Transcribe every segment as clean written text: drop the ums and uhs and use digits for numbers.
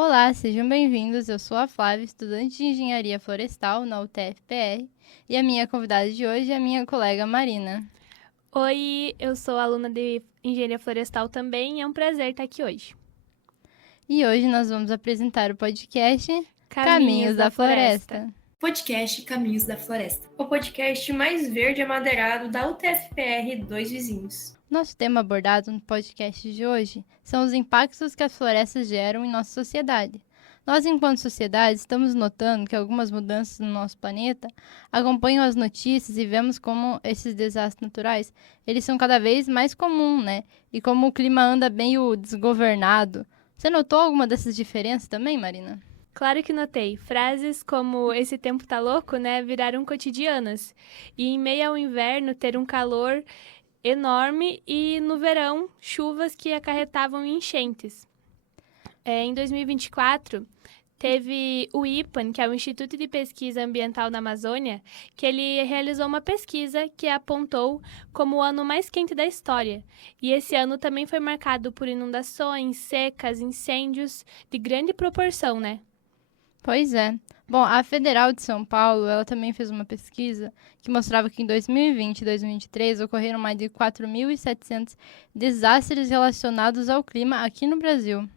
Olá, sejam bem-vindos. Eu sou a Flávia, estudante de Engenharia Florestal na UTF-PR, e a minha convidada de hoje é a minha colega Marina. Oi, eu sou aluna de Engenharia Florestal também e é um prazer estar aqui hoje. E hoje nós vamos apresentar o podcast Caminhos Caminhos da da Floresta. Floresta. Podcast Caminhos da Floresta, o podcast mais verde e amadeirado da UTF-PR Dois Vizinhos. Nosso tema abordado no podcast de hoje são os impactos que as florestas geram em nossa sociedade. Nós, enquanto sociedade, estamos notando que algumas mudanças no nosso planeta acompanham as notícias e vemos como esses desastres naturais, eles são cada vez mais comuns, né? E como o clima anda meio desgovernado. Você notou alguma dessas diferenças também, Marina? Claro que notei, frases como esse tempo tá louco, né, viraram cotidianas. E em meio ao inverno ter um calor enorme e no verão chuvas que acarretavam em enchentes. Em 2024, teve o IPAN, que é o Instituto de Pesquisa Ambiental da Amazônia, que ele realizou uma pesquisa que apontou como o ano mais quente da história. E esse ano também foi marcado por inundações, secas, incêndios de grande proporção, né? Pois é. Bom, a Federal de São Paulo, ela também fez uma pesquisa que mostrava que em 2020 e 2023 ocorreram mais de 4.700 desastres relacionados ao clima aqui no Brasil.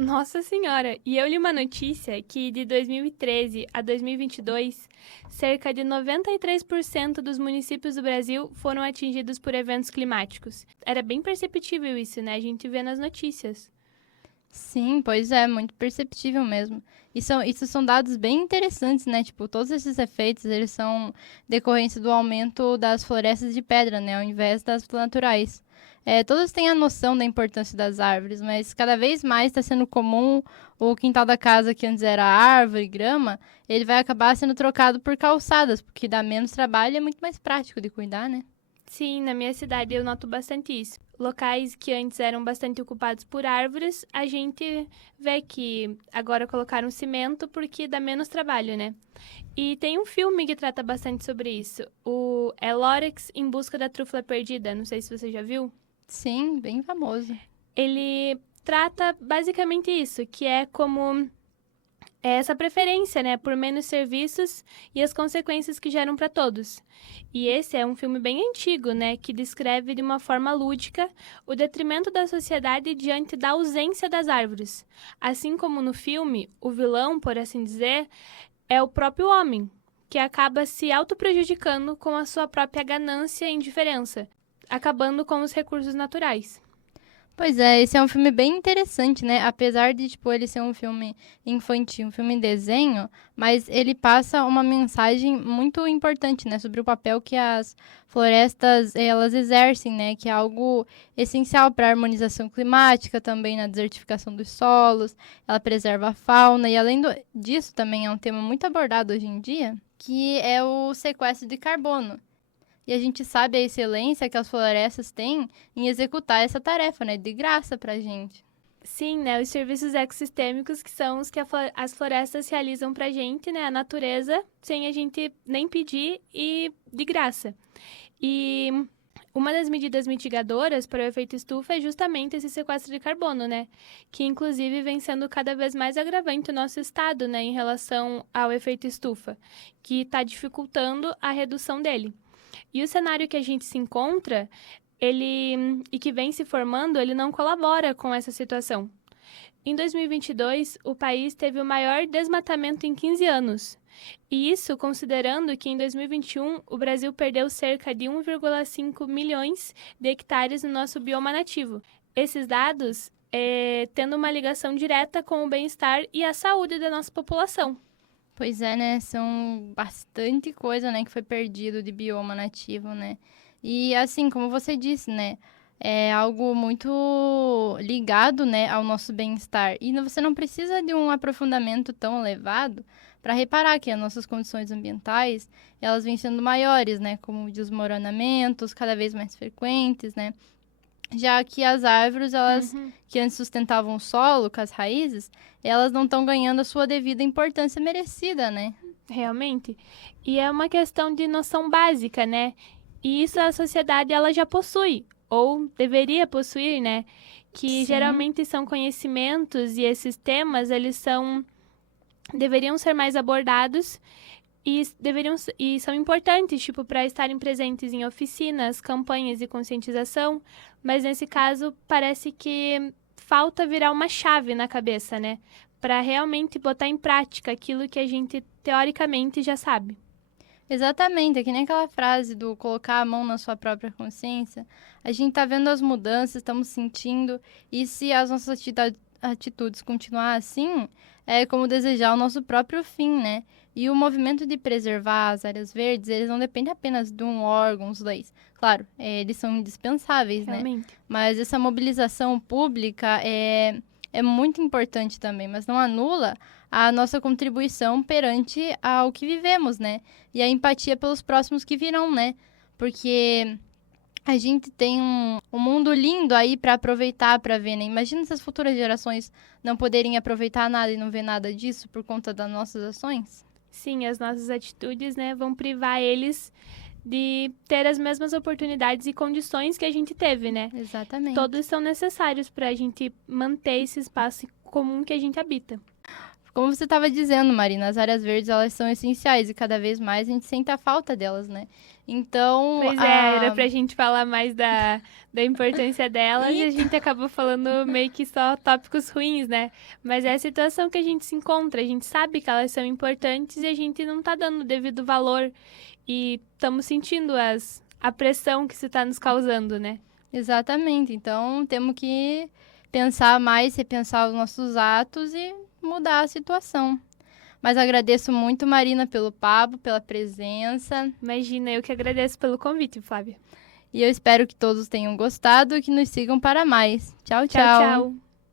Nossa Senhora! E eu li uma notícia que de 2013 a 2022, cerca de 93% dos municípios do Brasil foram atingidos por eventos climáticos. Era bem perceptível isso, né? A gente vê nas notícias. Sim, pois é, muito perceptível mesmo. Isso são dados bem interessantes, né? Tipo, todos esses efeitos, eles são decorrência do aumento das florestas de pedra, né? Ao invés das naturais. Todos têm a noção da importância das árvores, mas cada vez mais está sendo comum o quintal da casa que antes era árvore, grama, ele vai acabar sendo trocado por calçadas, porque dá menos trabalho e é muito mais prático de cuidar, né? Sim, na minha cidade eu noto bastante isso. Locais que antes eram bastante ocupados por árvores, a gente vê que agora colocaram cimento porque dá menos trabalho, né? E tem um filme que trata bastante sobre isso. É Lorex em Busca da Trúfula Perdida. Não sei se você já viu. Sim, bem famoso. Ele trata basicamente isso, que é como essa preferência, né, por menos serviços e as consequências que geram para todos. E esse é um filme bem antigo, né, que descreve de uma forma lúdica o detrimento da sociedade diante da ausência das árvores. Assim como no filme, o vilão, por assim dizer, é o próprio homem, que acaba se autoprejudicando com a sua própria ganância e indiferença, acabando com os recursos naturais. Pois é, esse é um filme bem interessante, né? Apesar de, tipo, ele ser um filme infantil, um filme em desenho, mas ele passa uma mensagem muito importante, né? Sobre o papel que as florestas, elas exercem, né? Que é algo essencial para a harmonização climática, também na desertificação dos solos, ela preserva a fauna, e além disso também é um tema muito abordado hoje em dia, que é o sequestro de carbono. E a gente sabe a excelência que as florestas têm em executar essa tarefa, né? De graça pra gente. Sim, né? Os serviços ecossistêmicos que são os que as florestas realizam pra gente, né? A natureza, sem a gente nem pedir e de graça. E uma das medidas mitigadoras para o efeito estufa é justamente esse sequestro de carbono, né? Que inclusive vem sendo cada vez mais agravante o nosso estado, né? Em relação ao efeito estufa, que está dificultando a redução dele. E o cenário que a gente se encontra, e que vem se formando, ele não colabora com essa situação. Em 2022, o país teve o maior desmatamento em 15 anos. E isso considerando que em 2021 o Brasil perdeu cerca de 1,5 milhões de hectares no nosso bioma nativo. Esses dados tendo uma ligação direta com o bem-estar e a saúde da nossa população. Pois é, né? São bastante coisa, né, que foi perdido de bioma nativo, né? E assim, como você disse, né? É algo muito ligado, né, ao nosso bem-estar. E você não precisa de um aprofundamento tão elevado para reparar que as nossas condições ambientais, elas vêm sendo maiores, né, como desmoronamentos cada vez mais frequentes, né? Já que as árvores, elas que antes sustentavam o solo com as raízes, elas não estão ganhando a sua devida importância merecida, né? Realmente. E é uma questão de noção básica, né? E isso a sociedade ela já possui, ou deveria possuir, né? que Sim. geralmente são conhecimentos e esses temas, eles deveriam ser mais abordados e são importantes, tipo, para estarem presentes em oficinas, campanhas de conscientização, mas nesse caso parece que falta virar uma chave na cabeça, né? Para realmente botar em prática aquilo que a gente teoricamente já sabe. Exatamente, é que nem aquela frase do colocar a mão na sua própria consciência. A gente tá vendo as mudanças, estamos sentindo, e se as nossas atitudes continuar assim, é como desejar o nosso próprio fim, né? E o movimento de preservar as áreas verdes, eles não dependem apenas de um órgão, as leis. Claro, eles são indispensáveis, né? Realmente. Mas essa mobilização pública é muito importante também, mas não anula a nossa contribuição perante ao que vivemos, né? E a empatia pelos próximos que virão, né? Porque a gente tem um mundo lindo aí para aproveitar, para ver, né? Imagina se as futuras gerações não poderem aproveitar nada e não ver nada disso por conta das nossas ações. Sim, as nossas atitudes, né, vão privar eles de ter as mesmas oportunidades e condições que a gente teve, né? Exatamente. Todos são necessários para a gente manter esse espaço comum que a gente habita. Como você estava dizendo, Marina, as áreas verdes, elas são essenciais e cada vez mais a gente sente a falta delas, né? Então... Pois é, era pra gente falar mais da importância delas e a gente acabou falando meio que só tópicos ruins, né? Mas é a situação que a gente se encontra, a gente sabe que elas são importantes e a gente não tá dando o devido valor e estamos sentindo a pressão que isso tá nos causando, né? Exatamente, então temos que pensar mais, repensar os nossos atos e mudar a situação. Mas agradeço muito, Marina, pelo papo, pela presença. Imagina, eu que agradeço pelo convite, Flávia. E eu espero que todos tenham gostado e que nos sigam para mais. Tchau, Tchau, tchau.